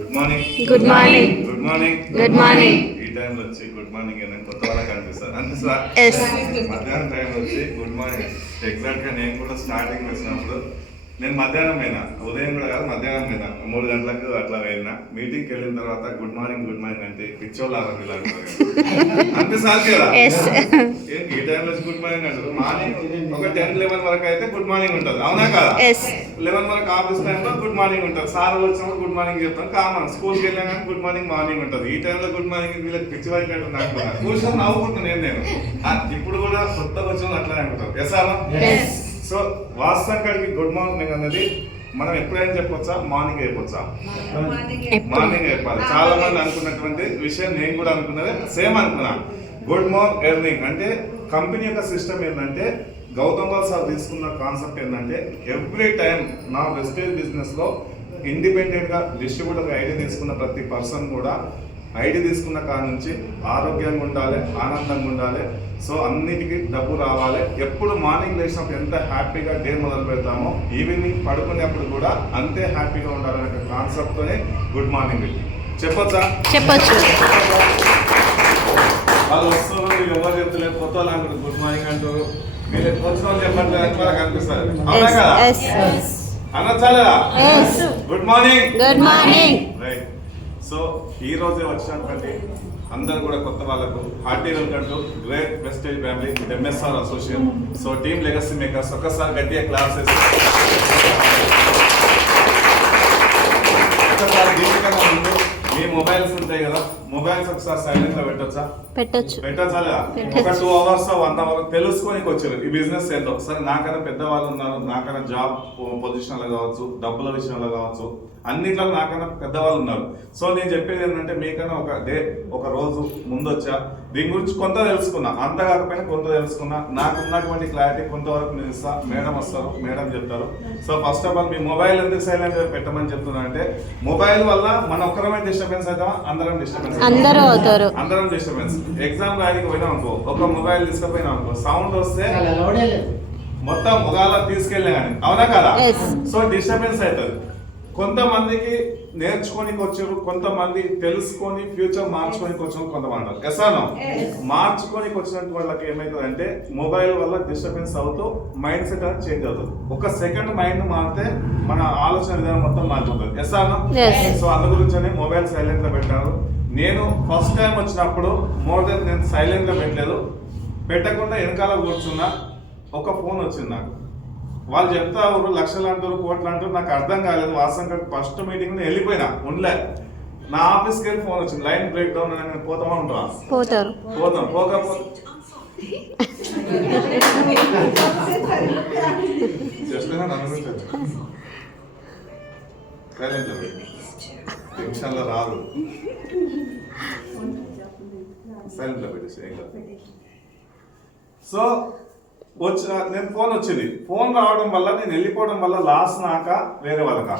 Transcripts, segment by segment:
Good morning. Good morning. Good morning. Good morning. ఈ టైంలో వచ్చి గుడ్ మార్నింగ్ అని కొత్త వాళ్ళకి అనిపిస్తారు అంతే సార్. ఎస్. మధ్యాహ్నం టైంలో వచ్చి గుడ్ మార్నింగ్. ఎగ్జాక్ట్ గా నేను కూడా స్టార్టింగ్ వచ్చినప్పుడు నేను మధ్యాహ్నం పోయినా, ఉదయం కూడా కాదు మధ్యాహ్నం పోయినా 3 గంటలకు అట్లా వెళ్ళినా. మీటింగ్కి వెళ్ళిన తర్వాత గుడ్ మార్నింగ్ అంటే పిచ్చోళ్ళారా అంతే సార్ కదా. ఈ టైంలో వచ్చి గుడ్ మార్నింగ్ అంటారు. మార్నింగ్ ఒక 10-11 వరకు అయితే గుడ్ మార్నింగ్ ఉంటుంది, అవునా కదా? 11 వరకు ఆఫీస్ టైంలో గుడ్ మార్నింగ్ ఉంటుంది. సార్ వచ్చినప్పుడు గుడ్ మార్నింగ్ చెప్తాం, కామన్. స్కూల్కి వెళ్ళాక గుడ్ మార్నింగ్ ఉంటుంది. ఈ టైంలో గుడ్ మార్నింగ్ వీళ్ళకి పిచ్చి వారికి అంటే నాకు కూర్చొని నవ్వుకుంటున్నాను నేను. ఇప్పుడు కూడా కొత్తగా వచ్చిన అట్లానే అనుకుంటారు. ఎసారా? సో వాస్తవానికి గుడ్ మార్నింగ్ అనేది మనం ఎప్పుడైనా చెప్పొచ్చా, మార్నింగ్ అయిపోవచ్చా? మార్నింగ్ అయిపోవాలి. చాలా మంది అనుకున్నటువంటి విషయం నేను కూడా అనుకున్నది, సేమ్ అనుకున్నా. గుడ్ మార్నింగ్ ఎర్నింగ్ అంటే కంపెనీ యొక్క సిస్టమ్ ఏంటంటే, గౌతమ్ బాల్ సార్ తీసుకున్న కాన్సెప్ట్ ఏంటంటే, ఎవ్రీ టైం నా వెస్టేజ్ బిజినెస్ లో ఇండిపెండెంట్ గా డిస్ట్రిబ్యూటర్ ఐడి తీసుకున్న ప్రతి పర్సన్ కూడా ఐడి తీసుకున్న కాడ నుంచి ఆరోగ్యంగా ఉండాలి, ఆనందంగా ఉండాలి. సో అన్నిటికీ డబ్బు రావాలి. ఎప్పుడు మార్నింగ్ లేచినప్పుడు ఎంత హ్యాపీగా డే మొదలు పెడతామో, ఈవినింగ్ పడుకునేప్పుడు కూడా అంతే హ్యాపీగా ఉండాలనే కాన్సెప్ట్తోనే గుడ్ మార్నింగ్ చెప్పొచ్చా? చెప్పొచ్చు. వాళ్ళు వస్తున్నారు, మీరు ఎవరు చెప్తలేదు, కొత్త వాళ్ళు గుడ్ మార్నింగ్ అంటారు. మీరు వచ్చిన వాళ్ళు చెప్పట్లేదు వాళ్ళకి అనిపిస్తారు, అవునా కదా? అనొచ్చాలేదా? Good morning. Good morning. Right. So ఈ రోజే వచ్చినటువంటి అందరూ కూడా కొత్త వాళ్ళకు hearty welcome to great vestige family MSR association. So team legacy makers ఒకసారి గట్టిగా క్లాసెస్. ఒకసారి దీనికన్నా ముందు మీ మొబైల్స్ ఉంటాయి కదా, మొబైల్స్ ఒకసారి సైలెంట్ లో పెట్టొచ్చా? పెట్టొచ్చా లేదా? ఒక 2 hours 1 hour తెలుసుకోనికి వచ్చారు ఈ బిజినెస్ ఏంటో. సరే, నాకన్నా పెద్దవాళ్ళు ఉన్నారు, నాకన్నా జాబ్ పొజిషన్ లో కావచ్చు, డబ్బుల విషయంలో కావచ్చు, అన్నిట్లో నాకన్నా పెద్దవాళ్ళు ఉన్నారు. సో నేను చెప్పేది ఏంటంటే, మీకన్నా ఒక రోజు ముందు వచ్చా, దీని గురించి కొంత తెలుసుకున్నా, అంత కాకపోయినా కొంత తెలుసుకున్నా. నాకు ఉన్నటువంటి క్లారిటీ కొంతవరకు నేను ఇస్తా. మేడం వస్తారు, మేడం చెప్తారు. So first of all me mobile ఎందుకు సైలెంట్ పెట్టమని చెప్తున్నా అంటే, మొబైల్ వల్ల మన ఒక్కరమే డిస్టర్బెన్స్ అవుతామా, అందరం డిస్టర్బెన్స్ అవుతారు. అందరం డిస్టర్బెన్స్. ఎగ్జామ్ రాయడానికి పోయినాం అనుకో, ఒక మొబైల్ తీసుకుపోయినాం అనుకో, సౌండ్ వస్తే మొత్తం మొగాల తీసుకెళ్ళే కానీ, అవునా కదా? సో డిస్టర్బెన్స్ అవుతుంది. కొంతమందికి నేర్చుకోనికి వచ్చారు, కొంతమంది తెలుసుకొని ఫ్యూచర్ మార్చుకోనికి వచ్చారు, కొంతమంది ఎసానో మార్చుకోనికి వచ్చినట్టు వాళ్ళకి ఏమవుతుంది, మొబైల్ వల్ల డిస్టర్బెన్స్ అవుతూ మైండ్ సెట్ అనేది చేంజ్ అవుతుంది. ఒక సెకండ్ మైండ్ మారితే మన ఆలోచన విధానం మొత్తం మారిపోతుంది. ఎసానో? సో అందు గురించి మొబైల్ సైలెంట్ లో పెట్టారు. నేను ఫస్ట్ టైం వచ్చినప్పుడు నేను సైలెంట్ లో పెట్టలేదు, పెట్టకుండా వెనకాల కూర్చున్నా. ఒక ఫోన్ వచ్చింది నాకు. వాళ్ళు చెప్తారు లక్షలు అంటారు, కోట్లు అంటారు, నాకు అర్థం కాలేదు. వాస్తవంగా ఫస్ట్ మీటింగ్ వెళ్ళిపోయినా, ఉండలే. నా ఆఫీస్కి వెళ్ళి ఫోన్ వచ్చింది, లైన్ బ్రేక్ డౌన్ అని. పోతామా ఉంటావా? పోతాం. పోకపోతే టెన్షన్లో రాదు, సైలెంట్లో పెట్టేసి. సో నేను ఫోన్ వచ్చింది. ఫోన్ రావడం వల్ల నేను వెళ్ళిపోవడం వల్ల లాస్ నాక వేరే వాళ్ళకా?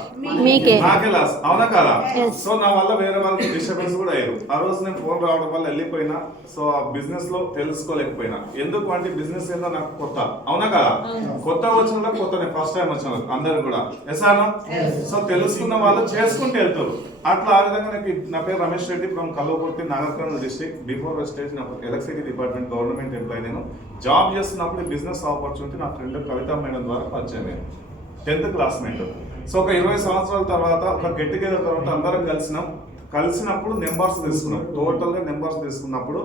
నాకే లాస్, అవునా కదా? సో నా వల్ల వేరే వాళ్ళకి డిస్టర్బెన్స్ కూడా అయ్యారు. ఆ రోజు నేను ఫోన్ రావడం వల్ల వెళ్ళిపోయినా. సో ఆ బిజినెస్ లో తెలుసుకోలేకపోయినా. ఎందుకు అంటే బిజినెస్ ఏందో నాకు కొత్త, అవునా కదా? కొత్తగా వచ్చిన కొత్త, నేను ఫస్ట్ టైం వచ్చిన అందరు కూడా ఎసానా. సో తెలుసుకున్న వాళ్ళు చేసుకుంటూ వెళ్తారు. అట్లా ఆ విధంగా నా పేరు Ramesh Reddy from Kalwakurthy, Nagarkurnool district. Before Vestige electricity department government employee. నేను జాబ్ చేస్తున్నప్పుడు బిజినెస్ ఆపర్చునిటీ నా ఫ్రెండ్ కవిత మేడం ద్వారా పరిచయం అయ్యాను, 10th క్లాస్మేట్. సో ఒక 20 సంవత్సరాల తర్వాత ఒక గెట్ టుగెదర్ తర్వాత అందరం కలిసినప్పుడు నెంబర్స్ తీసుకున్నాం. టోటల్గా నెంబర్స్ తీసుకున్నప్పుడు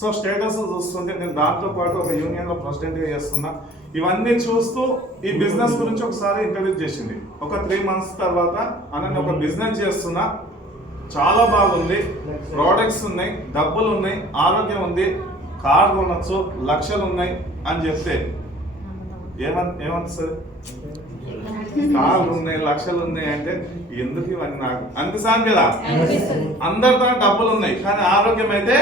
సో స్టేటస్ చూస్తుంటే నేను దాంతో పాటు ఒక యూనియన్లో ప్రెసిడెంట్గా చేస్తున్నా. ఇవన్నీ చూస్తూ ఈ బిజినెస్ గురించి ఒకసారి ఇంట్రడ్యూస్ చేసింది. ఒక 3 months తర్వాత నేను ఒక బిజినెస్ చేస్తున్నా, చాలా బాగుంది, ప్రోడక్ట్స్ ఉన్నాయి, డబ్బులు ఉన్నాయి, ఆరోగ్యం ఉంది, కార్ కొనొచ్చు, లక్షలు ఉన్నాయి అని చెప్తే ఏమంత సార్? కార్లు ఉన్నాయి, లక్షలు ఉన్నాయి అంటే ఎందుకు ఇవన్నీ నాకు అనిపిస్తాను కదా? అందరితో డబ్బులు ఉన్నాయి కానీ ఆరోగ్యం అయితే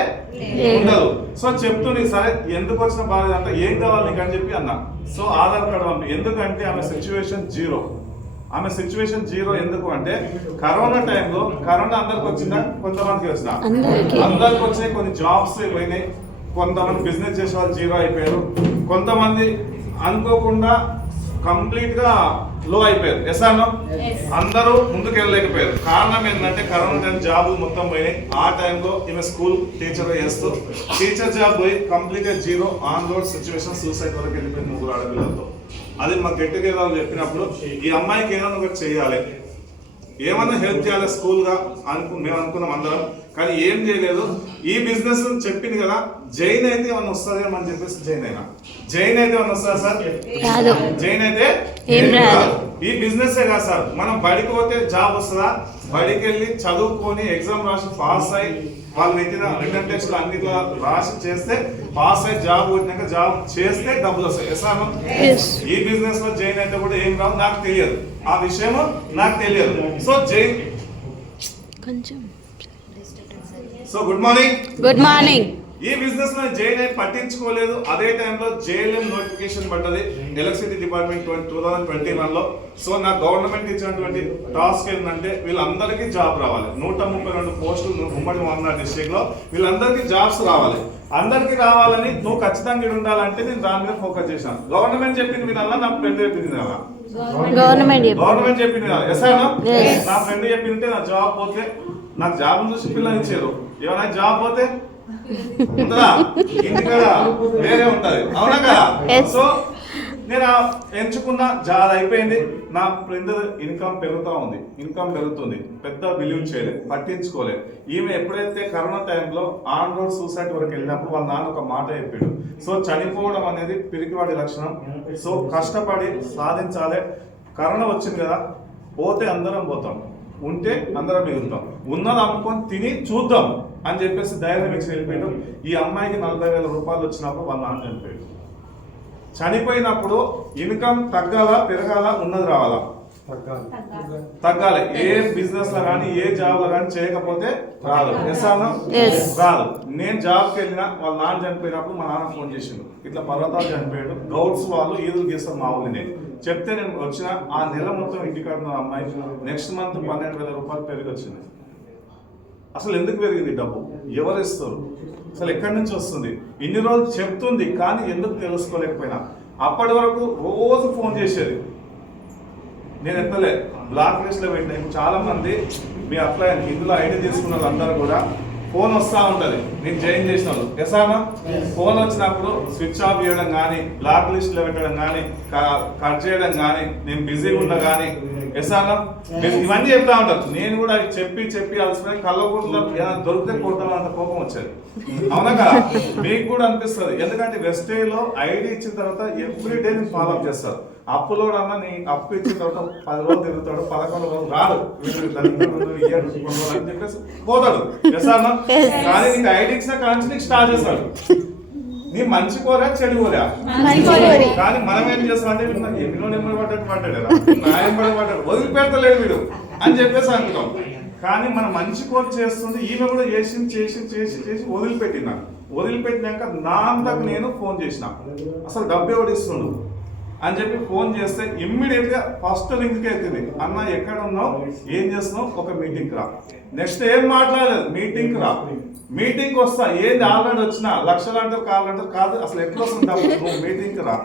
ఉండదు. సో చెప్తుంది, సరే ఎందుకు వచ్చిన బాధ అంటే ఏం కావాలి నీకు అని చెప్పి అన్నా. సో ఆధార్ కార్డు పంపి. ఎందుకంటే ఆమె సిచ్యువేషన్ జీరో. ఎందుకు అంటే కరోనా టైంలో, కరోనా అందరికి వచ్చిందా? కొంతమందికి వచ్చినా, అందరికి వచ్చినాయి. కొన్ని జాబ్స్ పోయినాయి, కొంతమంది బిజినెస్ చేసే వాళ్ళు జీరో అయిపోయారు, కొంతమంది అనుకోకుండా కంప్లీట్ గా లో అయిపోయారు. ఎస్ అన్నో అందరూ ముందుకు వెళ్ళలేకపోయారు. కారణం ఏంటంటే కరోనా టైం జాబులు మొత్తం పోయినాయి. ఆ టైంలో ఈమె స్కూల్ టీచర్ చేస్తూ టీచర్ జాబ్ పోయి కంప్లీట్గా zero on road situation suicide వరకు వెళ్ళిపోయింది 3 ఆడపిల్లలతో. అది మా గెట్ టుగెదర్ చెప్పినప్పుడు ఈ అమ్మాయికి ఏదైనా ఒకటి చేయాలి, ఏమన్నా హెల్ప్ చేయాలి స్కూల్ గా మేము అనుకున్నాం అందరం. కానీ ఏం చేయలేదు. ఈ బిజినెస్ చెప్పింది కదా జైన్ అయితే ఏమన్నా వస్తుందేమో అని చెప్పేసి జైన్ అయితే ఏమన్నా వస్తుందా సార్? జైన్ అయితే ఈ బిజినెస్ కాదు సార్. మనం బడికి పోతే జాబ్ వస్తుందా? బడికి వెళ్ళి చదువుకొని ఎగ్జామ్ రాసి పాస్ అయ్యి వాళ్ళు పెట్టిన రిటర్న్ టెస్ట్ అన్నిట్లో రాసి చేస్తే పాస్ అయ్యి జాబ్ కొట్టినాక జాబ్ చేస్తే డబ్బులు వస్తాయి. ఎసాను ఈ బిజినెస్ లో జైన్ అయితే కూడా ఏం రావు నాకు తెలియదు, ఆ విషయం నాకు తెలియదు. So Jain so good morning. ఈ బిజినెస్ లో జైన్ అయి పట్టించుకోలేదు. అదే టైంలో JLM నోటిఫికేషన్ పడ్డది ఎలక్ట్రిసిటీ డిపార్ట్మెంట్ 2021 లో. సో నా గవర్నమెంట్ ఇచ్చినటువంటి టాస్క్ ఏంటంటే వీళ్ళందరికీ జాబ్ రావాలి. 132 పోస్టులు ఉమ్మడి మహబూబ్నగర్ డిస్ట్రిక్ట్ లో వీళ్ళందరికీ జాబ్స్ రావాలి. అందరికి రావాలని నువ్వు ఖచ్చితంగా ఇక్కడ ఉండాలంటే నేను దాని మీద ఫోకస్ చేశాను. గవర్నమెంట్ చెప్పింది వినాలా, నా ఫ్రెండ్ చెప్పింది వినాలా? గవర్నమెంట్ చెప్పింది వినాలా. ఎసాను నా ఫ్రెండ్ చెప్పింది నా జాబ్ పోతే నాకు జాబ్ చూసి పిల్లలు ఇచ్చారు. ఏమైనా జాబ్ పోతే ఉంటుందా? ఇంటి కదా వేరే ఉంటది, అవునా కదా? సో నేను ఎంచుకున్న జాబ్ అయిపోయింది. నా ఫ్రెండ్ ఇన్కమ్ పెరుగుతుంది. పెద్ద బిలీవ్ చేయలేదు, పట్టించుకోలేదు. ఈమె ఎప్పుడైతే కరోనా టైంలో ఆన్ రోడ్ సూసైడ్ వరకు వెళ్ళినప్పుడు వాళ్ళ నాన్న ఒక మాట చెప్పాడు. సో చనిపోవడం అనేది పిరికివాడి లక్షణం. సో కష్టపడి సాధించాలి. కరోనా వచ్చింది కదా, పోతే అందరం పోతాం, ఉంటే అందరం మిగులుతాం, ఉన్నది అమ్ముకొని తిని చూద్దాం అని చెప్పేసి ధైర్యం ఇచ్చి వెళ్ళిపోయాడు. ఈ అమ్మాయికి 40,000 రూపాయలు వచ్చినప్పుడు వాళ్ళ నాన్న చనిపోయాడు. చనిపోయినప్పుడు ఇన్కమ్ తగ్గాలా పెరగాల, ఉన్నది రావాలా? తగ్గాలి. ఏ బిజినెస్ లో కానీ ఏ జాబ్ లో కానీ చేయకపోతే రాదు. రాదు. నేను జాబ్కి వెళ్ళినా వాళ్ళ నాన్న చనిపోయినప్పుడు మా నాన్న ఫోన్ చేసిండు, ఇట్లా పర్వతాలు చనిపోయాడు, గౌడ్స్ వాళ్ళు ఈదులు గీస్తారు మా ఊళ్ళని చెప్తే నేను వచ్చిన ఆ నెల మొత్తం ఇంటికాడ అమ్మాయి నెక్స్ట్ మంత్ 12,000 రూపాయలు పెరిగి వచ్చింది. అసలు ఎందుకు పెరిగింది డబ్బు? ఎవరు ఇస్తారు? అసలు ఎక్కడి నుంచి వస్తుంది? ఇన్ని రోజులు చెప్తుంది కానీ ఎందుకు తెలుసుకోలేకపోయినా. అప్పటి వరకు రోజు ఫోన్ చేసేది, నేను ఎత్తలే, బ్లాక్ లిస్ట్ లో పెట్టిన. ఇప్పుడు చాలా మంది మీ అప్లై ఇందులో ఐడి తీసుకున్న వాళ్ళందరూ కూడా ఫోన్ వస్తూ ఉంటుంది నేను జాయిన్ చేసిన వాళ్ళు. ఎసానా ఫోన్ వచ్చినప్పుడు స్విచ్ ఆఫ్ చేయడం కానీ, బ్లాక్ లిస్ట్ లో పెట్టడం కానీ, కట్ చేయడం కానీ, నేను బిజీగా ఉన్నా కానీ ఎసానా ఇవన్నీ చెప్తా ఉంటారు. నేను కూడా చెప్పి అలసిపోయి కళ్ళగూడలో దొరికితే కొడతాం అంత కోపం వచ్చేది, అవునా కదా? మీకు కూడా అనిపిస్తుంది. ఎందుకంటే వెస్టేలో ఐడి ఇచ్చిన తర్వాత ఎవ్రీడే నేను ఫాలో అప్ చేస్తారు. అప్పులో అన్న నీ అప్పు ఇచ్చిన తర్వాత 10 రోజులు తిరుగుతాడు, 11 రోజులు రాడు, అని చెప్పేసి పోతాడు. ఎసానా కానీ నీకు ఐడి ఇచ్చిన కాంచి నీకు స్టార్ట్ చేస్తాడు. నీ మంచి కోరా చెడు కోరా, కానీ మనం ఏం చేస్తాం అంటే ఎన్నో నెంబర్ పడ్డాడు వదిలిపెడతలేడు వీడు అని చెప్పేసి అనుకుంటాం. కానీ మనం మంచి కోర్ చేస్తుంది. ఈమె కూడా చేసి వదిలిపెట్టినాక నా అంతకు నేను ఫోన్ చేసిన, అసలు డబ్బు ఎవడు ఇస్తుండు అని చెప్పి ఫోన్ చేస్తే ఇమ్మీడియట్ గా ఫస్ట్ రింగ్ కి ఎత్తింది. అన్న ఎక్కడ ఉన్నావు, ఏం చేస్తున్నావు, ఒక మీటింగ్ రా. నెక్స్ట్ ఏం మాట్లాడలేదు, మీటింగ్ రా. మీటింగ్ వస్తా, ఏంది ఆల్రెడీ వచ్చినా లక్షలు అంటారు కాదు, అసలు ఎట్లా వస్తుంది నువ్వు మీటింగ్ రా.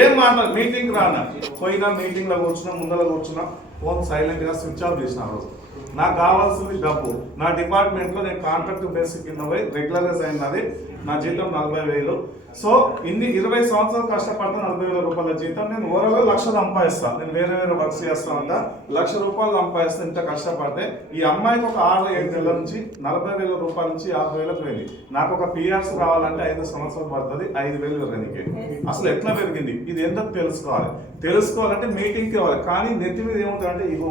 ఏం మాట్లాడు, మీటింగ్ రా అన్న. పోయినా మీటింగ్ లో కూర్చున్నా ఫోన్ సైలెంట్ గా స్విచ్ ఆఫ్ చేసిన. ఆ రోజు నాకు కావాల్సింది డబ్బు. నా డిపార్ట్మెంట్ లో నేను కాంట్రాక్ట్ బేసిక్ కింద పోయి రెగ్యులరైజ్ అయినది. నా జీతం 40,000. సో ఇన్ని 20 సంవత్సరాలు కష్టపడతా 40,000 రూపాయల జీతం. నేను ఓవరాల్ 1,00,000 సంపాదిస్తాను. నేను వేరే వర్క్స్ చేస్తా ఉంటా, 1,00,000 రూపాయలు సంపాదిస్తా. ఇంత కష్టపడితే ఈ అమ్మాయికి ఒక 6-7 నెలల నుంచి 40,000 రూపాయల నుంచి 50,000 పోయింది. నాకు ఒక PRs రావాలంటే 5 సంవత్సరాలు పడుతుంది, 5,000 పెరగనికి. అసలు ఎట్లా పెరిగింది ఇది ఎంత తెలుసుకోవాలంటే మీటింగ్కి రావాలి. కానీ నెత్తి మీద ఏముంటుంది అంటే ఈగో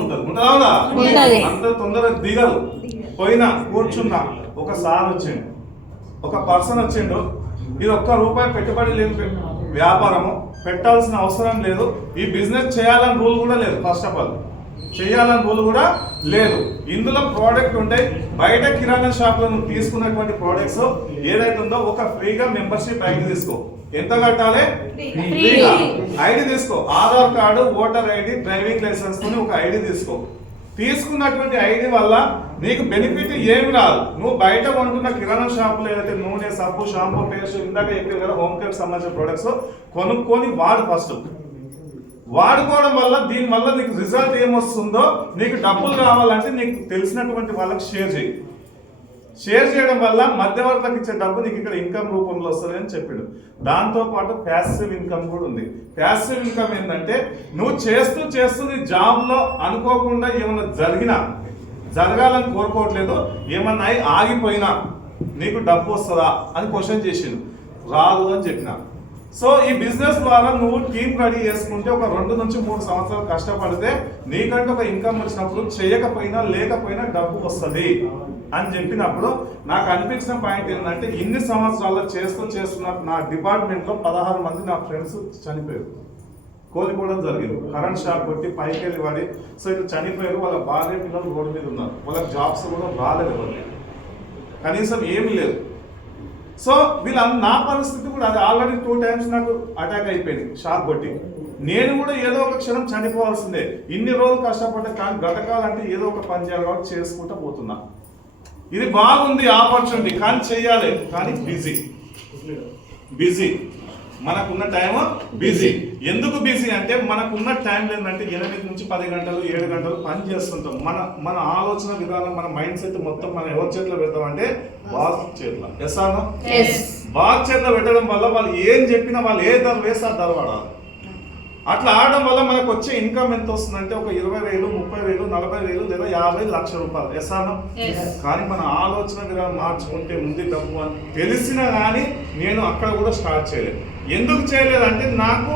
ఉంటుంది ఉంటుందా? అంత తొందరగా దిగదు. పోయినా కూర్చున్నా, ఒక సార్ వచ్చిండు, ఒక పర్సన్ వచ్చిండు. ఇది ₹1 పెట్టుబడి లేని వ్యాపారము, పెట్టాల్సిన అవసరం లేదు. ఈ బిజినెస్ చేయాలని రూల్ కూడా లేదు. ఫస్ట్ ఆఫ్ ఆల్ చేయాలని రూల్ కూడా లేదు. ఇందులో ప్రోడక్ట్ ఉంటాయి. బయట కిరాణా షాప్ లో నువ్వు తీసుకున్నటువంటి ప్రోడక్ట్స్ ఏదైతే ఉందో ఒక ఫ్రీగా మెంబర్షిప్ ఐడి తీసుకో. ఎంత కట్టాలి? ఫ్రీగా. ఐడి తీసుకో, Aadhaar card, voter ID, driving licence తో ఒక ఐడి తీసుకో. తీసుకున్నటువంటి ఐడి వల్ల నీకు బెనిఫిట్ ఏమి రాదు. నువ్వు బయట కొంటున్న కిరాణా షాపులో ఏదైతే నూనె, సబ్బు, షాంపూ, పేస్ట్ ఇందాక చెప్పారు కదా హోమ్ కేర్ సంబంధించిన ప్రొడక్ట్స్ కొనుక్కొని వాడు ఫస్ట్. వాడుకోవడం వల్ల దీని వల్ల నీకు రిజల్ట్ ఏమొస్తుందో, నీకు డబ్బులు రావాలంటే నీకు తెలిసినటువంటి వాళ్ళకి షేర్ చేయి. షేర్ చేయడం వల్ల మధ్యవర్తులకు ఇచ్చే డబ్బు నీకు ఇక్కడ ఇన్కమ్ రూపంలో వస్తుంది అని చెప్పాడు. దాంతో పాటు ప్యాసివ్ ఇన్కమ్ కూడా ఉంది. ప్యాసివ్ ఇన్కమ్ ఏంటంటే నువ్వు చేస్తూ నీ జాబ్లో అనుకోకుండా ఏమన్నా జరగాలని కోరుకోవట్లేదు, ఏమన్నా ఆగిపోయినా నీకు డబ్బు వస్తుందా అని క్వశ్చన్ చేసిండు. రాదు అని చెప్పిన. సో ఈ బిజినెస్ ద్వారా నువ్వు టీం రెడీ చేసుకుంటే ఒక 2 నుంచి 3 సంవత్సరాలు కష్టపడితే నీకంటే ఒక ఇన్కమ్ వచ్చినప్పుడు చేయకపోయినా లేకపోయినా డబ్బు వస్తుంది అని చెప్పినప్పుడు నాకు అనిపించిన పాయింట్ ఏంటంటే ఇన్ని సంవత్సరాల్లో చేస్తున్న నా డిపార్ట్మెంట్లో 16 మంది నా ఫ్రెండ్స్ చనిపోయారు, కోల్పోవడం జరిగింది. కరెంట్ షాక్ కొట్టి పైకి వెళ్ళి పడి సో ఇట్లా చనిపోయారు. వాళ్ళ భార్య పిల్లలు రోడ్డు మీద ఉన్నారు, వాళ్ళకి జాబ్స్ కూడా రాలేదు, వాళ్ళకి కనీసం ఏమీ లేదు. సో నా పరిస్థితి కూడా అది ఆల్రెడీ 2 times నాకు అటాక్ అయిపోయింది షాక్ కొట్టి. నేను కూడా ఏదో ఒక క్షణం చనిపోవాల్సిందే. ఇన్ని రోజులు కష్టపడ్డా కానీ బ్రతకాలంటే ఏదో ఒక పని చేయాలి కాబట్టి చేసుకుంటూ పోతున్నా. ఇది బాగుంది ఆపర్చునిటీ, కానీ చెయ్యాలి, కానీ బిజీ మనకున్న టైం బిజీ. ఎందుకు బిజీ అంటే మనకున్న టైం ఏంటంటే 8 నుంచి 10 గంటలు 7 గంటలు పని చేస్తుంటాం. మన ఆలోచన విధానం, మన మైండ్ సెట్ మొత్తం మనం ఎవరి చేతిలో పెడతామంటే బాస్ చేతిలో. ఎసాను బాస్ చేతిలో పెట్టడం వల్ల వాళ్ళు ఏం చెప్పినా వాళ్ళు ఏ ధర వేస్తే ఆ ధర పడాలి. అట్లా ఆడడం వల్ల మనకు వచ్చే ఇన్కమ్ ఎంత వస్తుందంటే ఒక 20,000, 30,000, 40,000 లేదా 50 లక్షల రూపాయలు. ఎసాను కానీ మన ఆలోచన విధానం మార్చుకుంటే ఉంది డబ్బు అని తెలిసినా కానీ నేను అక్కడ కూడా స్టార్ట్ చేయలేదు. ఎందుకు చేయలేదంటే నాకు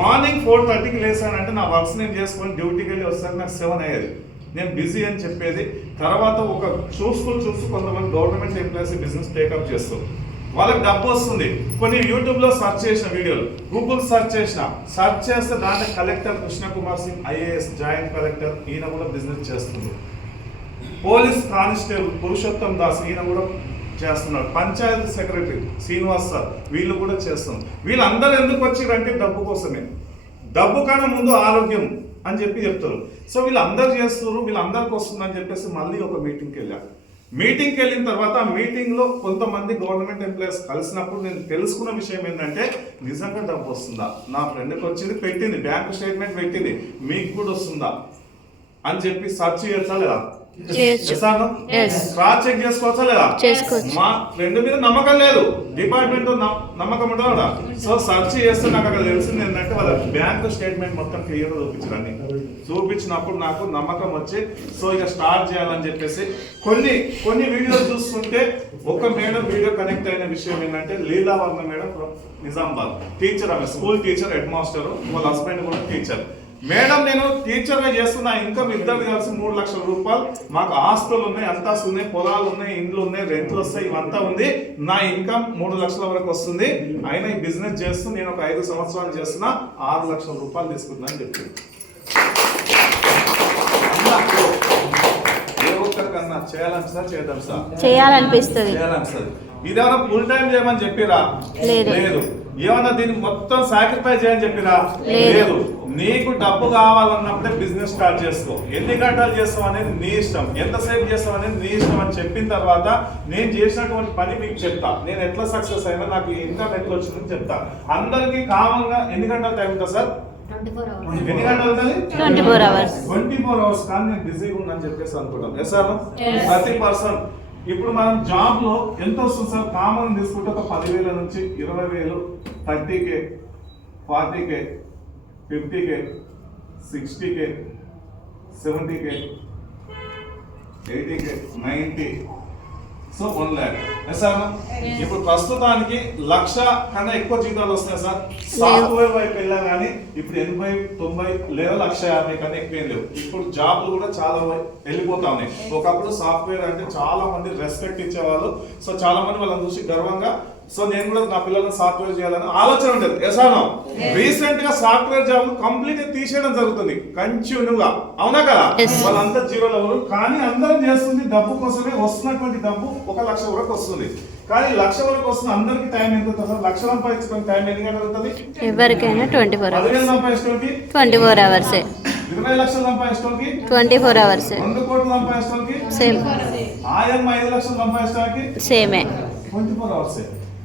మార్నింగ్ 4:30కి లేసానంటే నా వర్క్స్ నేను చేసుకొని డ్యూటీకి వెళ్ళి వస్తాను, నాకు 7 అయ్యేది. నేను బిజీ అని చెప్పేది. తర్వాత ఒక చూస్తూ కొంతమంది గవర్నమెంట్ ఎంప్లాయీస్ బిజినెస్ టేకప్ చేస్తారు, వాళ్ళకి డబ్బు వస్తుంది. కొన్ని యూట్యూబ్లో సెర్చ్ చేసిన వీడియోలు, గూగుల్ సెర్చ్ చేస్తే దాంట్లో collector Krishna Kumar Singh IAS joint collector, ఈయన కూడా బిజినెస్ చేస్తుంది. పోలీస్ కానిస్టేబుల్ పురుషోత్తం దాస్, ఈయన కూడా చేస్తున్నారు. పంచాయతీ సెక్రటరీ శ్రీనివాస్ సార్, వీళ్ళు కూడా చేస్తున్నారు. వీళ్ళందరూ ఎందుకు వచ్చిరంటే డబ్బు కోసమే. డబ్బు కన్నా ముందు ఆరోగ్యం అని చెప్తారు. సో వీళ్ళందరూ చేస్తారు, వీళ్ళందరికి వస్తుందని చెప్పేసి మళ్ళీ ఒక మీటింగ్కి వెళ్ళాను. మీటింగ్కి వెళ్ళిన తర్వాత ఆ మీటింగ్లో కొంతమంది గవర్నమెంట్ ఎంప్లాయీస్ కలిసినప్పుడు నేను తెలుసుకున్న విషయం ఏంటంటే నిజంగా డబ్బు వస్తుందా, నా ఫ్రెండ్కి వచ్చింది పెట్టింది, బ్యాంక్ స్టేట్మెంట్ పెట్టింది, మీకు కూడా వస్తుందా అని చెప్పి సర్చ్ చేయొచ్చా లేదా, క్రాస్ చెక్ చేసుకోవచ్చా లేదా. మా ఫ్రెండ్ మీద నమ్మకం లేదు, డిపార్ట్మెంట్ నమ్మకం ఉండదా. సో సర్చ్ చేస్తే నాకు అక్కడ తెలిసింది ఏంటంటే వాళ్ళ బ్యాంక్ స్టేట్మెంట్ మొత్తం క్లియర్గా చూపించారని. చూపించినప్పుడు నాకు నమ్మకం వచ్చి సో ఇక స్టార్ట్ చేయాలని చెప్పేసి కొన్ని వీడియోస్ చూస్తుంటే ఒక మేడం వీడియో కనెక్ట్ అయిన విషయం ఏంటంటే లీలావర్మ మేడం నిజామాబాద్ టీచర్, ఆమె స్కూల్ టీచర్, హెడ్ మాస్టర్, వాళ్ళ హస్బెండ్ కూడా టీచర్. మేడం నేను టీచర్గా చేస్తున్న ఇన్కమ్ ఇద్దరు కలిసి 3 లక్షల రూపాయలు, మాకు ఆస్తులు ఉన్నాయి, అంతాస్తులు ఉన్నాయి, పొలాలు ఉన్నాయి, ఇండ్లు ఉన్నాయి, రెంట్లు వస్తాయి, ఇవంతా ఉంది. నా ఇన్కమ్ 3 లక్షల వరకు వస్తుంది. అయినా ఈ బిజినెస్ చేస్తూ నేను ఒక 5 సంవత్సరాలు చేస్తున్నా 6 లక్షల రూపాయలు తీసుకుంటున్నా అని చెప్పింది. ఏ ఒక్కరికన్నా చేయాలనిపిస్తుంది. ఇదేమన్నా ఫుల్ టైం చేయమని చెప్పిరా? లేదు. ఏమన్నా దీన్ని మొత్తం సాక్రిఫైస్ చేయని చెప్పిరా? లేదు. నీకు డబ్బు కావాలన్నప్పుడే బిజినెస్ స్టార్ట్ చేసుకో. ఎన్ని గంటలు చేస్తావు అనేది నీ ఇష్టం, ఎంతసేపు చేస్తావు అనేది నీ ఇష్టం అని చెప్పిన తర్వాత నేను చేసినటువంటి పని మీకు చెప్తా, నేను ఎట్లా సక్సెస్ అయినా, నాకు ఇన్కమ్ ఎట్లా వచ్చిందని చెప్తా. అందరికి కామన్ గా ఎన్ని గంటల టైం ఉంటుంది సార్? ఎన్ని గంటలు ఉంటుంది? 24 hours. 24 hours. కానీ నేను బిజీగా ఉన్నాను చెప్పేసి అనుకుంటాం. ఎస్ సార్, ప్రతి పర్సన్ ఇప్పుడు మనం జాబ్ లో ఎంత వస్తుంది సార్? కామన్ తీసుకుంటే ఒక 10,000 నుంచి 20,000, 30K, 40K, 50K, 60K, 70K, 80K, 90, so 1 lakh. ఇప్పుడు ప్రస్తుతానికి 1,00,000 కన్నా ఎక్కువ జీతాలు వస్తున్నాయి సార్. సాఫ్ట్వేర్ వైపు వెళ్ళా కానీ ఇప్పుడు 80, 90 లేదా 1,50,000 కన్నా ఎక్కువ ఏం లేవు. ఇప్పుడు జాబ్లు కూడా చాలా వెళ్ళిపోతా ఉన్నాయి. ఒకప్పుడు సాఫ్ట్వేర్ అంటే చాలా మంది రెస్పెక్ట్ ఇచ్చేవాళ్ళు. సో చాలా మంది వాళ్ళని చూసి గర్వంగా సో నేను కూడా నా పిల్లలను సాఫ్ట్వేర్ చేయాలని ఆలోచన ఉంటుంది. ఎసానో రీసెంట్ గా సాఫ్ట్వేర్ జాబ్ కంప్లీట్ తీసేయడం జరుగుతుంది కంటిన్యూగా, అవునా కదా? వాళ్ళంతా జీరోలో ఎవరు కానీ అందరం చేస్తుంది డబ్బు కోసమే. వస్తున్నటువంటి డబ్బు 1,00,000 వరకు వస్తుంది. కానీ 1,00,000 వరకు వస్తుంది. అందరికి టైం ఎంత ఉంటుంది? 1,00,000 సంపాదించుకుని టైం ఎన్ని గంటలు ఉంటుంది? ఎవరికైనా 24 hours. 10,000 సంపాదించుకోండి 24 hours. 20 లక్షలు సంపాదించడానికి 24 hours 2 కోట్లు సంపాదించడానికి సేమ్ ఆయమ్మ 5 లక్షలు సంపాదించడానికి సేమే 24 hours.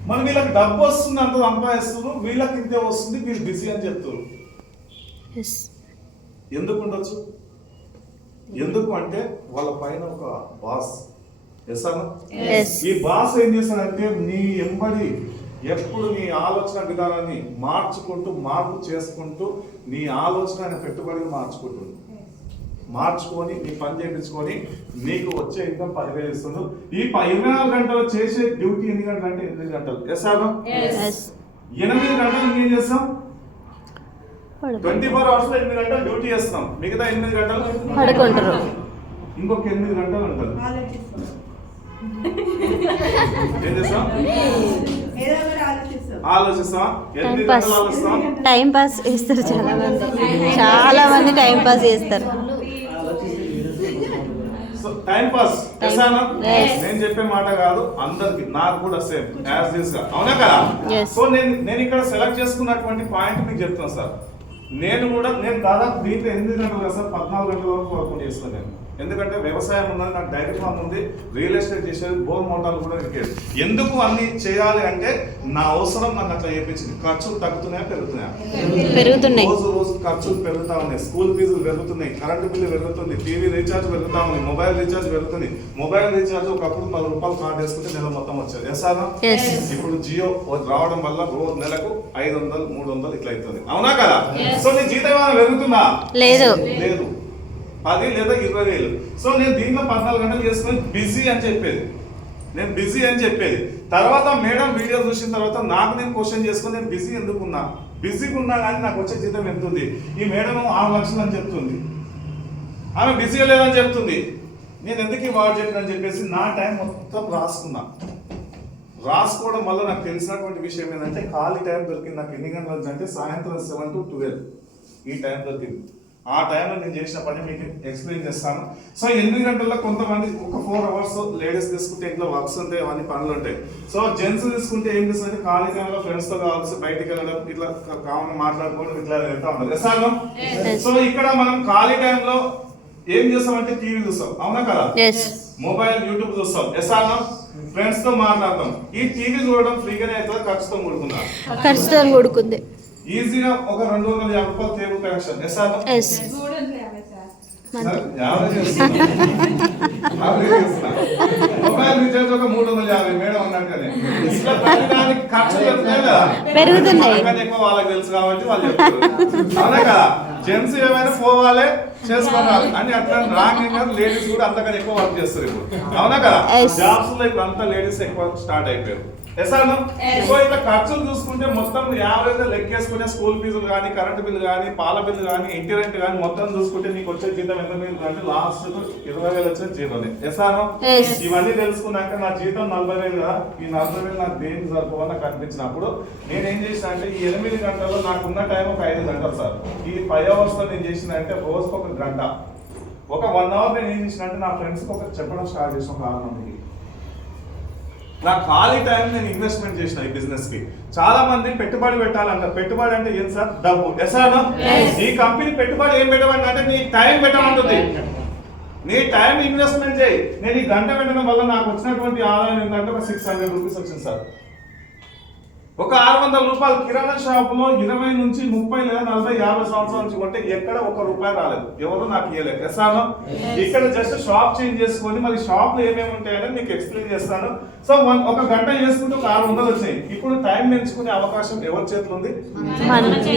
మరి వీళ్ళకి డబ్బు వస్తుంది అంత సంపాదిస్తున్నారు, వీళ్ళకి ఇంతే వస్తుంది, వీళ్ళు బిజీ అని చెప్తారు. ఎస్ ఎందుకు ఉండొచ్చు? ఎందుకు అంటే వాళ్ళ పైన ఒక బాస్. ఎస్ ఈ బాస్ ఏం చేస్తాడంటే నీ ఎంబడి ఎప్పుడు నీ ఆలోచన విధానాన్ని మార్పు చేసుకుంటూ నీ ఆలోచన పెట్టుబడిని మార్చుకొని నీ పని చేయించుకొని నీకు వచ్చే ఇన్కమ్ 10,000 ఇస్తుంది. ఈ 24 గంటలు చేసే డ్యూటీ ఎన్ని గంటలు అంటే 8 గంటలు. ఎస్ 8 గంటలు ఇంకేం చేస్తాం? 24 hours లో 8 గంటలు డ్యూటీ చేస్తాం, మిగతా 8 గంటలు పడుకుంటారు. ఇంకొక 8 గంటలు ఉంటుంది. ఏం చేస్తాం? ఆలోచిస్తాం. 8 గంటలు ఆలోచిస్తాం. టైం పాస్ చేస్తారు చాలా మంది టైం పాస్ చేస్తారు. Time pass. నేను చెప్పే మాట కాదు, అందరికి, నాకు కూడా సేమ్ యాజ్ దిస్ గా, అవునా కదా? సో నేను ఇక్కడ సెలెక్ట్ చేసుకున్నటువంటి పాయింట్ మీకు చెప్తాను సార్. నేను దాదాపు దీంట్లో 8 గంటలు కదా సార్, 14 గంటల వరకు వర్క్ చేస్తాను నేను. ఎందుకంటే వ్యవసాయం ఉన్నది, నాకు డైరీ ఫార్మ్ ఉంది, రియల్ ఎస్టేట్ చేసేది, బోర్ మోటార్లు కూడా ఎక్కేది. ఎందుకు అన్ని చేయాలి అంటే నా అవసరం నన్ను అట్లా చేయించింది. ఖర్చులు తగ్గుతున్నాయా పెరుగుతున్నాయి? రోజు ఖర్చులు పెరుగుతా ఉన్నాయి, స్కూల్ ఫీజులు పెరుగుతున్నాయి, కరెంటు బిల్లు పెరుగుతుంది, టీవీ రీఛార్జ్ పెరుగుతా ఉంది, మొబైల్ రీఛార్జ్ పెరుగుతుంది. మొబైల్ రీఛార్జ్ ఒకప్పుడు 10 రూపాయలు కార్డు వేసుకుంటే నెల మొత్తం వచ్చేది. ఇప్పుడు జియో రావడం వల్ల రోజు నెలకు 500, 300 ఇట్లా అవుతుంది, అవునా కదా? సో నీ జీతం ఏమైనా పెరుగుతుందా? లేదు. 10 లేదా 20,000. సో నేను దీంట్లో 14 గంటలు చేసుకుని బిజీ అని చెప్పేది. తర్వాత మేడం వీడియో చూసిన తర్వాత నాకు నేను క్వశ్చన్ చేసుకుని నేను బిజీ ఎందుకు ఉన్నా, బిజీగా ఉన్నా కానీ నాకు వచ్చే జీతం ఎంత ఉంది? ఈ మేడం 6 లక్షలు అని చెప్తుంది, ఆమె బిజీగా లేదని చెప్తుంది, నేను ఎందుకు వాడు చెప్పినని చెప్పేసి నా టైం మొత్తం రాసుకోవడం వల్ల నాకు తెలిసినటువంటి విషయం ఏంటంటే ఖాళీ టైం దొరికింది నాకు ఎన్ని గంటలు అంటే సాయంత్రం 7 to 12 ఈ టైం దొరికింది. ఆ టైంలో నేను చేసిన పని మీకు ఎక్స్ప్లెయిన్ చేస్తాను. సో 8 గంటల్లో కొంతమంది ఒక 4 hours లేడీస్ తీసుకుంటే ఇంట్లో వర్క్స్ ఉంటాయి, అవన్నీ పనులు ఉంటాయి. సో జెంట్స్ తీసుకుంటే ఏం చేస్తుంది, ఖాళీ టైంలో ఫ్రెండ్స్తో కావాల్సి బయటికి వెళ్ళడం, ఇట్లా కామన్ మాట్లాడుకోవడం, ఇట్లా వెళ్తా ఉంటుంది. సో ఇక్కడ మనం ఖాళీ టైంలో ఏం చేస్తామంటే టీవీ చూస్తాం, అవునా కదా? మొబైల్, యూట్యూబ్ చూస్తాం, ఫ్రెండ్స్ తో మాట్లాడతాం. ఈ టీవీ చూడడం ఫ్రీగానే అవుతుంది, ఖర్చుతో కూడుకుంది. ఈజీగా ఒక 250 రూపాయలు కేబుల్ కనెక్షన్. మొబైల్ రీఛార్జ్ ఒక 350 మేడం అన్నట్టుగానే. ఇట్లా ప్రతిదానికి ఖర్చులు పెరుగుతున్నాయి ఎక్కువ, వాళ్ళకి తెలుసు కాబట్టి వాళ్ళు చెప్తారు, అవునా కదా? జెంట్స్ ఏమైనా పోవాలి చేసుకోవాలి అని అట్లా రాంగ్. లేడీస్ కూడా అంతకన్నా ఎక్కువ వర్క్ చేస్తారు ఇప్పుడు, అవునా కదా? జాబ్స్ లో ఇప్పుడు అంతా లేడీస్ ఎక్కువ స్టార్ట్ అయిపోయారు. సో ఇట్లా ఖర్చులు చూసుకుంటే మొత్తం యావరేజ్ లెక్కేసుకుంటే స్కూల్ ఫీజులు కానీ, కరెంట్ బిల్లు కానీ, పాల బిల్లు కానీ, ఇంటి రెంట్ కానీ మొత్తం చూసుకుంటే నీకు వచ్చే జీతం ఎంత మిగులుతుంది అంటే లాస్ట్ 20,000 వచ్చే జీరోనే. ఇవన్నీ తెలుసుకున్నాక నా జీతం 40,000 కదా, ఈ 40,000 నాకు దేనికి సరిపోవాలని నాకు అనిపించినప్పుడు నేనేం చేసిన అంటే ఈ 8 గంటల్లో నాకున్న టైం ఒక 5 గంటలు సార్. ఈ 5 hours లో నేను చేసిన అంటే రోజుకు 1 గంట, ఒక 1 hour నేను ఏం చేసిన అంటే నా ఫ్రెండ్స్కి ఒక చెప్పడం స్టార్ట్ చేసిన ఒక 6 మందికి. నా ఖాళీ టైం నేను ఇన్వెస్ట్మెంట్ చేసిన ఈ బిజినెస్ కి. చాలా మంది పెట్టుబడి పెట్టాలంట. పెట్టుబడి అంటే ఏం సార్? డబ్బు. ఈ కంపెనీ పెట్టుబడి ఏం పెట్టమంటే అంటే నీ టైం పెట్టమంటుంది. నీ టైం ఇన్వెస్ట్మెంట్ చేయి. నేను ఈ గంట పెట్టడం వల్ల నాకు వచ్చినటువంటి ఆదాయం ఏంటంటే ఒక 600 రూపీస్ వచ్చింది సార్. ఒక 600 రూపాయలు కిరాణా షాప్ లో 20 నుంచి 30 లేదా 40, 50 సంవత్సరాల నుంచి కొంటే ఎక్కడ 1 రూపాయి రాలేదు, ఎవరు నాకు ఇవ్వలేదు. ఇక్కడ జస్ట్ షాప్ చేంజ్ చేసుకొని మరి షాప్ లో ఏమేమి ఉంటాయని మీకు ఎక్స్ప్లెయిన్ చేస్తాను. సో ఒక గంట చేసుకుంటే ఒక 600 వచ్చాయి. ఇప్పుడు టైం పెంచుకునే అవకాశం ఎవరి చేతిలో ఉంది?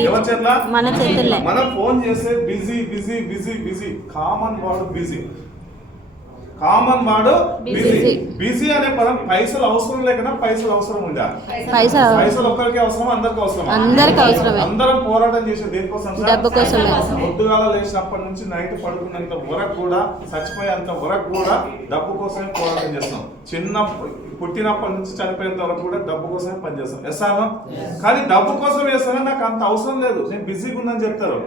ఎవరి చేతిలో? మనం ఫోన్ చేస్తే busy busy busy busy. Common వాడు బిజీ బిజీ అనే పదం పైసలు అవసరం లేకనా పైసలు అవసరం ఉందా? పైసలు ఒక్కరికి అవసరం, అందరికి అవసరం. అందరం పోరాటం చేసే దేనికోసం? పొద్దుగాల లేచినప్పటి నుంచి నైట్ పడుకున్నంత వరకు కూడా, చచ్చిపోయేంత వరకు కూడా డబ్బు కోసమే పోరాటం చేస్తాం. పుట్టినప్పటి నుంచి చనిపోయేంత వరకు కూడా డబ్బు కోసమే పనిచేస్తాం. కానీ డబ్బు కోసం వేస్తానని నాకు అంత అవసరం లేదు, నేను బిజీగా ఉన్నాను చెప్తారు.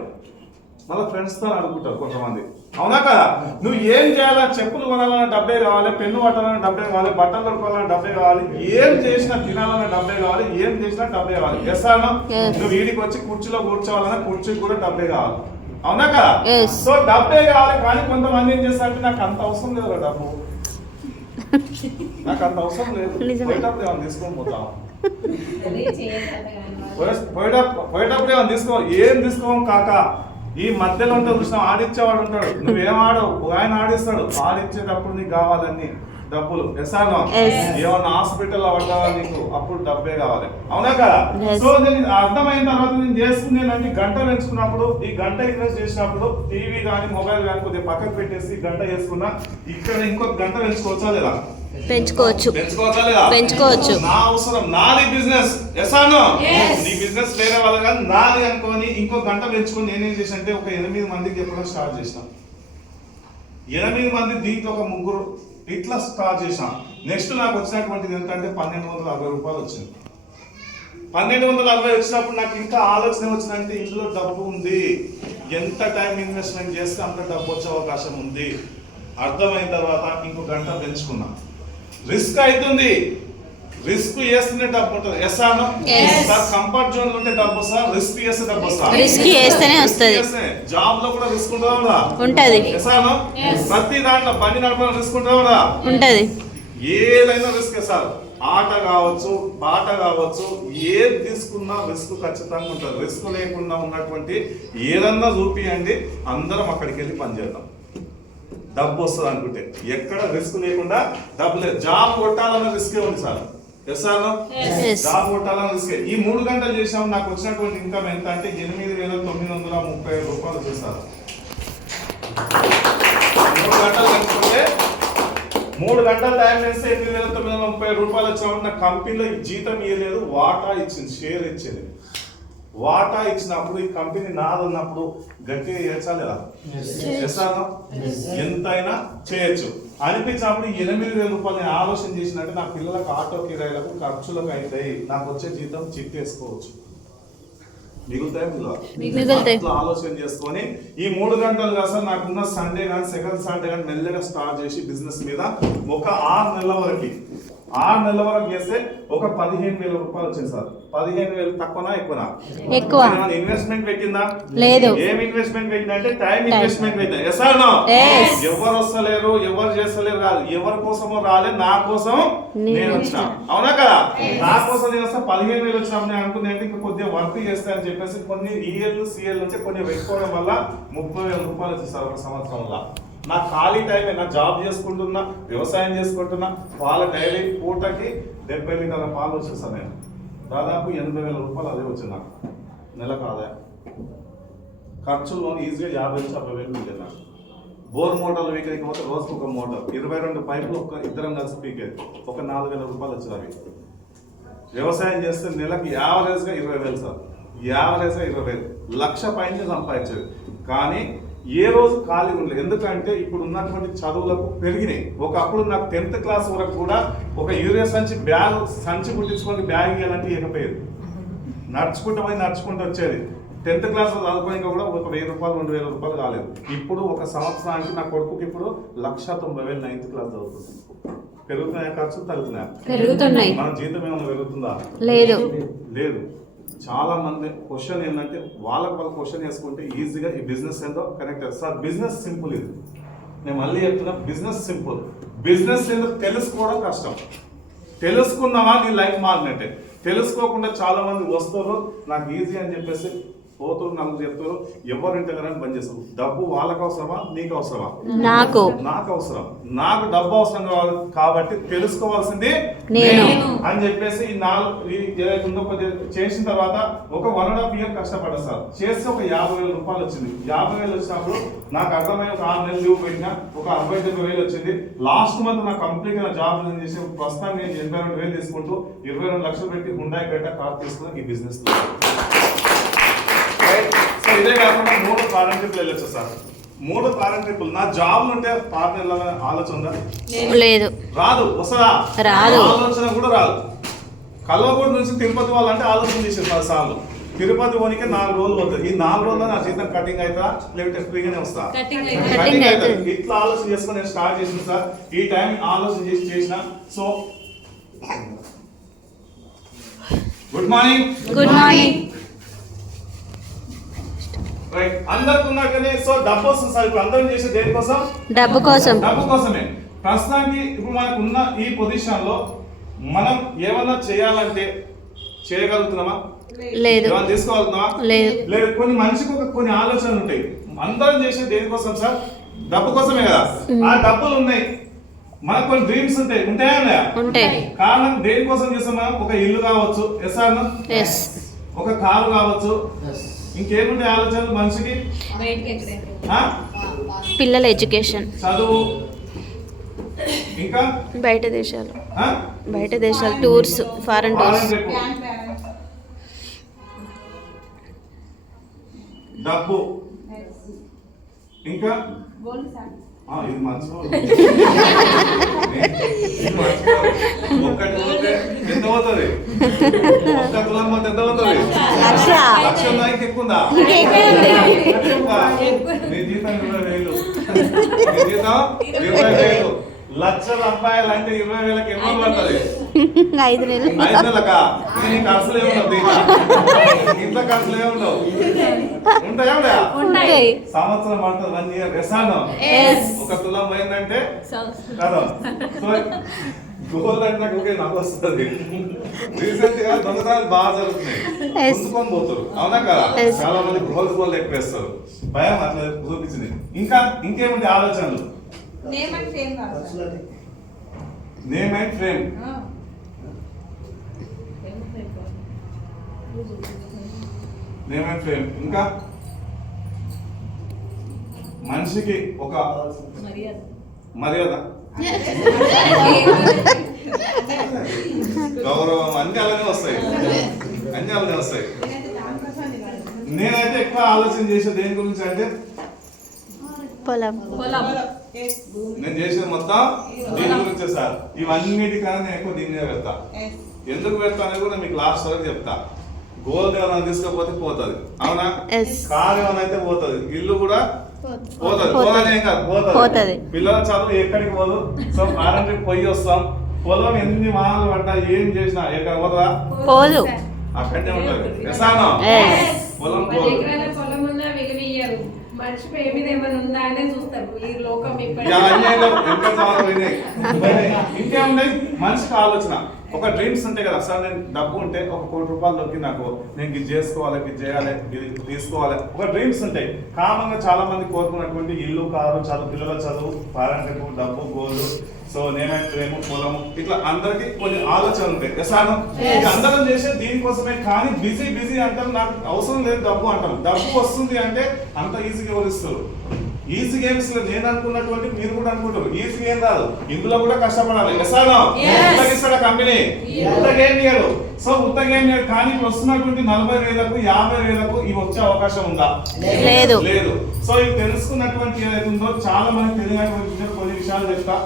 మళ్ళీ ఫ్రెండ్స్తో అనుకుంటారు కొంతమంది, అవునా కదా? నువ్వు ఏం చేయాలా? చెప్పులు కొనాలన్నా డబ్బే కావాలి, పెన్ను పట్టాలన్నా డబ్బే కావాలి, బట్టలు దొరకాలన్నా డబ్బే కావాలి, ఏం చేసినా తినాలన్నా డబ్బే కావాలి, ఏం చేసినా డబ్బే కావాలి. నువ్వు వీడికి వచ్చి కుర్చీలో కూర్చోవాలన్నా కుర్చీకి కూడా డబ్బే కావాలి, అవునా కదా? Yes. సో డబ్బే కావాలి, కానీ కొంతమంది ఏం చేస్తారంటే నాకు అంత అవసరం లేదు డబ్బు, నాకు అంత అవసరం లేదు, నిజమే. పోయేటప్పుడు ఏమైనా తీసుకొని పోతాం, పోయేటప్పుడు ఏమైనా తీసుకో, ఏం తీసుకోం కాక. ఈ మధ్యలో ఉంటాడు చూసిన ఆడిచ్చేవాడు ఉంటాడు, నువ్వేం ఆడవు, ఆయన ఆడిస్తాడు, ఆడిచ్చేటప్పుడు నీకు కావాలన్నీ డబ్బులు. ఎసానో Yes. ఏమన్నా హాస్పిటల్లో పడ్డావా నీకు, అప్పుడు డబ్బే కావాలి, అవునా కదా? Yes. సో నేను అర్థమైన తర్వాత నేను చేసుకునేదంటే గంట పెంచుకున్నప్పుడు, ఈ గంట ఇన్వెస్ట్ చేసినప్పుడు టీవీ కానీ మొబైల్ కానీ కొద్దిగా పక్కకు పెట్టేసి గంట చేసుకున్నా, ఇక్కడ ఇంకొక గంట పెంచుకోవచ్చా లేదా? పెంచుకోవచ్చు. పెంచుకోవచ్చా లేదా? పెంచుకోవచ్చు. నా అవసరం, నాది బిజినెస్. ఎసానో నీ బిజినెస్ వేరే వాళ్ళ కానీ నాది అనుకోని ఇంకో గంట పెంచుకొని నేనేం చేసిన అంటే ఒక 8 మందికి చెప్పడం స్టార్ట్ చేసిన. 8 మంది, దీంట్లో ఒక 3 ఇట్లా స్టార్ట్ చేసిన. నెక్స్ట్ నాకు వచ్చినటువంటిది ఏంటంటే 1240 రూపాయలు వచ్చింది. 1240 వచ్చినప్పుడు నాకు ఇంకా ఆలోచన వచ్చిందంటే ఇందులో డబ్బు ఉంది, ఎంత టైం ఇన్వెస్ట్మెంట్ చేస్తే అంత డబ్బు వచ్చే అవకాశం ఉంది. అర్థమైన తర్వాత ఇంకో గంట పెంచుకున్నా. రిస్క్ అవుతుంది, రిస్క్ చేస్తేనే డబ్బు ఉంటుంది. ఎస్ఆర్ కంఫర్ట్ జోన్ ఉంటే డబ్బు వస్తా, రిస్క్ చేస్తే డబ్బు వస్తా. రిస్క్ చేస్తేనే వస్తుంది. జాబ్ లో కూడా రిస్క్ ఉంటుందా? ఉంటది. ఎస్ఆర్ ప్రతి దాంట్లో బండి నడపడం రిస్క్ ఉంటుందా? ఉంటది. ఏదైనా రిస్క్ సార్, ఆట కావచ్చు, పాట కావచ్చు, ఏది తీసుకున్నా రిస్క్ ఖచ్చితంగా ఉంటుంది. రిస్క్ లేకుండా ఉన్నటువంటి ఏదన్నా చూపియండి, అందరం అక్కడికి వెళ్ళి పనిచేద్దాం, డబ్బు వస్తుంది అనుకుంటే. ఎక్కడ రిస్క్ లేకుండా డబ్బు లేదు. జాబ్ కొట్టాలన్న రిస్కే ఉంది సార్. జాబ్ కొట్టాలన్న రిస్కే. ఈ 3 గంటలు చేసాము, నాకు వచ్చినటువంటి ఇన్కమ్ ఎంత అంటే 8,930 రూపాయలు చేశారు. 3 గంటలు కనుకుంటే 3 గంటల టైం వేస్తే 8,930 రూపాయలు వచ్చినప్పుడు నాకు కంపెనీలో జీతం ఇవ్వలేదు, వాటా ఇచ్చింది, షేర్ ఇచ్చింది. వాటా ఇచ్చినప్పుడు ఈ కంపెనీ నాదన్నప్పుడు గట్టిగా చేర్చాలి కదా? చేస్తాను, ఎంతైనా చేయొచ్చు అనిపించినప్పుడు 8,000 రూపాయలు నేను ఆలోచన చేసినట్టు నా పిల్లలకు ఆటో కిరాయిలకు ఖర్చులకు అవుతాయి, నాకు వచ్చే జీతం చిట్టేసుకోవచ్చు, మిగులుతాయి. ఆలోచన చేసుకొని ఈ 3 గంటలు అసలు నాకున్న సండే కానీ సెకండ్ సండే కానీ మెల్లగా స్టార్ట్ చేసి బిజినెస్ మీద ఒక 6 నెలల వరకు చేస్తే ఒక 15,000 రూపాయలు వచ్చింది సార్. 15,000 తక్కువనా ఎక్కువనా? ఎక్కువ. ఇన్వెస్ట్మెంట్ పెట్టిందా? లేదు. ఏం ఇన్వెస్ట్మెంట్ పెట్టిందంటే టైం ఇన్వెస్ట్మెంట్ పెట్టింది. ఎవరు వస్తలేరు, ఎవరు చేస్తలేరు కాదు, ఎవరి కోసమో రాలే, నా కోసం నేను వచ్చిన, అవునా కదా? నా కోసం నేను వస్తే 15,000 వచ్చినప్పుడు నేను అనుకున్నాను ఇంకా కొద్దిగా వర్క్ చేస్తానని చెప్పేసి కొన్ని సిఎల్ నుంచి కొన్ని పెట్టుకోవడం వల్ల 30,000 రూపాయలు వచ్చేది సార్ ఒక సంవత్సరంలో. నా ఖాళీ టైమే, నా జాబ్ చేసుకుంటున్నా, వ్యవసాయం చేసుకుంటున్నా, పాల డైరీ పూటకి 70 లీటర్ల పాలు వచ్చేస్తాను నేను. దాదాపు 80,000 రూపాయలు అదే వచ్చింది నాకు నెలకు ఆదాయం. ఖర్చుల్లో ఈజీగా 50,000-70,000 మిగిలింది నాకు. బోర్ మోటార్లు వీకెనికి పోతే రోజుకు ఒక మోటార్, 22 పైపులు ఇద్దరం కలిసి పీకేది, ఒక 4,000 రూపాయలు వచ్చింది అవి. వ్యవసాయం చేస్తే నెలకు యావరేజ్గా 20,000 సార్, యావరేజ్గా 20,000, 1,00,000 పైన సంపాదించేది. కానీ ఏ రోజు ఖాళీ ఉండలేదు, ఎందుకంటే ఇప్పుడు ఉన్నటువంటి చదువులకు పెరిగినాయి. ఒకప్పుడు నాకు 10th క్లాస్ వరకు కూడా ఒక యూరియా సంచి కుట్టించుకొని బ్యాగ్ ఇవ్వాలంటే ఇవ్వకపోయేది, నడుచుకుంటూ వచ్చేది. 10th క్లాస్ చదువుకోనిక కూడా ఒక 1,000 రూపాయలు 2,000 రూపాయలు కాలేదు. ఇప్పుడు ఒక సంవత్సరానికి నా కొడుకుకి ఇప్పుడు 1,90,000 9th క్లాస్ చదువుతుంది. పెరుగుతున్నాయా ఖర్చు, పెరుగుతున్నాయి? మన జీతం ఏమైనా పెరుగుతుందా? లేదు. చాలా మంది క్వశ్చన్ ఏంటంటే వాళ్ళకి క్వశ్చన్ చేసుకుంటే ఈజీగా ఈ బిజినెస్ ఏందో కనెక్ట్ అవుతుంది సార్. బిజినెస్ సింపుల్, ఇది నేను మళ్ళీ చెప్తున్నా, బిజినెస్ సింపుల్. బిజినెస్ ఏందో తెలుసుకోవడం కష్టం. తెలుసుకున్నావా నీ లైఫ్ మారినట్టే. తెలుసుకోకుండా చాలా మంది వస్తారు నాకు ఈజీ అని చెప్పేసి పోతులు, నలుగురు చెప్తారు, ఎవరింటి కానీ బంద్ చేస్తారు. డబ్బు వాళ్ళకు అవసరమా, నీకు అవసరమా? నాకు అవసరం. నాకు డబ్బు అవసరం కాబట్టి తెలుసుకోవాల్సింది నేను అని చెప్పేసి ఈ 4 కొద్దిగా చేసిన తర్వాత ఒక 1.5 year కష్టపడ్డా సార్. చేస్తే ఒక 50,000 రూపాయలు వచ్చింది. 50,000 వచ్చినప్పుడు నాకు అర్థమై ఒక 6 నెలలు లీవ్ పెట్టినా ఒక 69,000 వచ్చింది. లాస్ట్ మంత్ నాకు కంప్లీట్ గా జాబ్ చేసి ప్రస్తుతానికి నేను 82,000 తీసుకుంటూ 22 లక్షలు పెట్టి హుండాయ్ గట్ట కార్ తీసుకుని ఈ బిజినెస్. సో ఇదే కాకుండా 3 ఫారెన్ ట్రిప్లు వెళ్ళొచ్చు సార్. 3 ఫారెన్ ట్రిప్లు. నా జాబ్ ఉంటే ఫారెన్ వెళ్ళాలని ఆలోచన ఉందా? లేదు. రాదు. వస్తుందా? రాదు. ఆలోచన కూడా రాదు. కల్వకోట నుంచి తిరుపతి వాళ్ళంటే ఆలోచన చేసేది 10 సార్లు. తిరుపతి పోనీకే 4 రోజులు పోతుంది. ఈ 4 రోజుల్లో నా జీతం కటింగ్ అవుతా లేకపోతే ఫ్రీగానే వస్తా? కటింగ్ అవుతుంది. ఇట్లా ఆలోచన చేసుకొని నేను స్టార్ట్ చేసిన సార్. ఈ టైం ఆలోచన చేసిన. So good morning. రైట్, అందరికి ఉన్నట్టుగానే సో డబ్బు వస్తుంది సార్. ఇప్పుడు అందరం చేసే దేనికోసం? డబ్బు కోసం. డబ్బు కోసమే. ప్రస్తుతానికి ఇప్పుడు మనకు ఉన్న ఈ పొజిషన్ లో మనం ఏమన్నా చేయాలంటే చేయగలుగుతున్నామా? లేదు. ఏమన్నా తీసుకోగలుగుతున్నామా? లేదు. లేదు. కొన్ని మనిషికి కొన్ని ఆలోచనలు ఉంటాయి. అందరం చేసే దేనికోసం సార్? డబ్బు కోసమే కదా. ఆ డబ్బులు ఉన్నాయి, మనకు కొన్ని డ్రీమ్స్ ఉంటాయి. ఉంటాయా? ఉంటాయి. కారణం దేనికోసం చేస్తాం మనం? ఒక ఇల్లు కావచ్చు, ఎస్ ఆర్ నో? ఒక కారు కావచ్చు, ఇంకేముంటాయి ఆలోచనలు మనిషికి? పిల్లల ఎడ్యుకేషన్, చదువు, ఇంకా బయట దేశాలు టూర్స్, ఫారెన్ టూర్స్, డబ్బు, ఇంకా ఇది మర్చిపోదు. ఒక్కటి పోతే ఎంత పోతుంది? ఒక్క తులం పోతే ఎంత పోతుంది? లక్ష ఉందా? ఎక్కువ ఉందా? నీ జీతం 20,000. నీ జీతం 20,000. లక్షల అబ్బాయిలంటే 20,000కి ఎన్నో పడుతుంది? 5 నెలలు. 5 నెలలకా? నీ ఖర్చులు ఏముండవు, ఇంట్లో ఖర్చులు ఏముండవు. ఉంటాయా? సంవత్సరం పడుతుంది, 1 year. ఎసాను ఒక తులం పోయిందంటే కదా. గోల్డ్ అంటే నాకు ఒకే నవ్వు వస్తుంది. రీసెంట్ గా దొంగతనాలు బాగా జరుగుతున్నాయి, ముందుకొని పోతారు. అవునా కదా? చాలా మంది గోల్డ్ ఎక్కువ వేస్తారు. భయం అట్లా చూపించింది. ఇంకేముంది ఆలోచనలు? Name and frame. ఇంకా మనిషికి ఒక మర్యాద, గౌరవం, అన్ని అలానే వస్తాయి. నేనైతే ఎక్కువ ఆలోచన చేసే దేని గురించి అంటే పొలం. నేను చేసేది మొత్తం దీని గురించే సార్. ఇవన్నిటికన్నా నేను ఎక్కువ దీని మీద పెడతా. ఎందుకు పెడతా అనేది కూడా మీకు లాస్ట్ వరకు చెప్తా. గోల్డ్ ఏమైనా తీసుకోకపోతే పోతుంది, అవునా? కార్ ఏమైనా అయితే పోతుంది, ఇల్లు కూడా పోతుంది. పిల్లల చదువు ఎక్కడికి పోదు. సో కారంట్రీకి పోయి వస్తాం. పొలం ఎన్ని వాహనాలు పడ్డా ఏం చేసినా ఎక్కడ పోతుందా? పోదు, అక్కడనే ఉంటుంది. పొలం ఇంకేమున్నాయి మనిషికి ఆలోచన, ఒక డ్రీమ్స్ ఉంటాయి కదా సార్. నేను డబ్బు ఉంటే ఒక ₹1,00,00,000 దొరికి నాకు నేను ఇది చేసుకోవాలి, ఇది చేయాలి, ఇది తీసుకోవాలి, ఒక డ్రీమ్స్ ఉంటాయి. కామన్గా చాలా మంది కోరుకున్నటువంటి ఇల్లు, కారు, చదువు, పిల్లల చదువు, పారెంట్, డబ్బు, గోల్డ్, సో నేమైతే ప్రేమ, పొలము, ఇట్లా అందరికి కొన్ని ఆలోచనలు ఉంటాయి. ఎసాను అందరం చేసే దీనికోసమే. కానీ బిజీ అంటారు, నాకు అవసరం లేదు డబ్బు అంటారు. డబ్బు వస్తుంది అంటే అంత ఈజీగా వదిలిస్తారు. ఈజీ గేమ్స్ లో నేను అనుకున్నటువంటి మీరు కూడా అనుకుంటారు. ఈజీ గేమ్ రాదు, ఇందులో కూడా కష్టపడాలి. ఎసాను ఇస్తాడు కంపెనీ, గేమ్ ఇయ్యాడు. సో గేమ్ ఇయ్యాడు. కానీ వస్తున్నటువంటి 40,000కు 50,000కు ఇవి వచ్చే అవకాశం ఉందా? లేదు. సో ఇవి తెలుసుకున్నటువంటి ఏదైతే ఉందో చాలా మంది తెలియనటువంటి కొన్ని విషయాలు చెప్తా.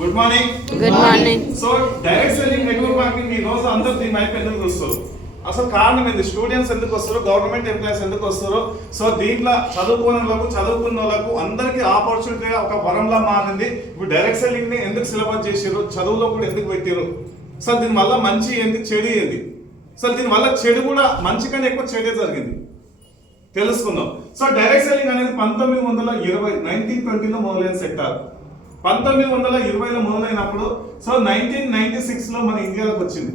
Good morning. So direct selling, network marketing ఈ రోజు అందరూ దీని వైపు ఎందుకు చూస్తారు? అసలు కారణం ఏంది? స్టూడెంట్స్ ఎందుకు వస్తారు, గవర్నమెంట్ ఎంప్లాయీస్ ఎందుకు వస్తారు? సో దీంట్లో చదువుకున్న వాళ్ళకు అందరికీ ఆపర్చునిటీగా ఒక వరంలా మారింది. ఇప్పుడు డైరెక్ట్ సెల్లింగ్ ని ఎందుకు సిలబస్ చేసారు, చదువులో కూడా ఎందుకు పెట్టారు? సో దీని వల్ల మంచి ఏంది, చెడు ఏంది? సో దీని వల్ల చెడు కూడా మంచి కన్నా ఎక్కువ చెడే జరిగింది, తెలుసుకుందాం. సో డైరెక్ట్ సెల్లింగ్ అనేది 1920 మొదలైన సెక్టార్. 1920లో మొదలైనప్పుడు సో 1996లో మన ఇండియాలోకి వచ్చింది.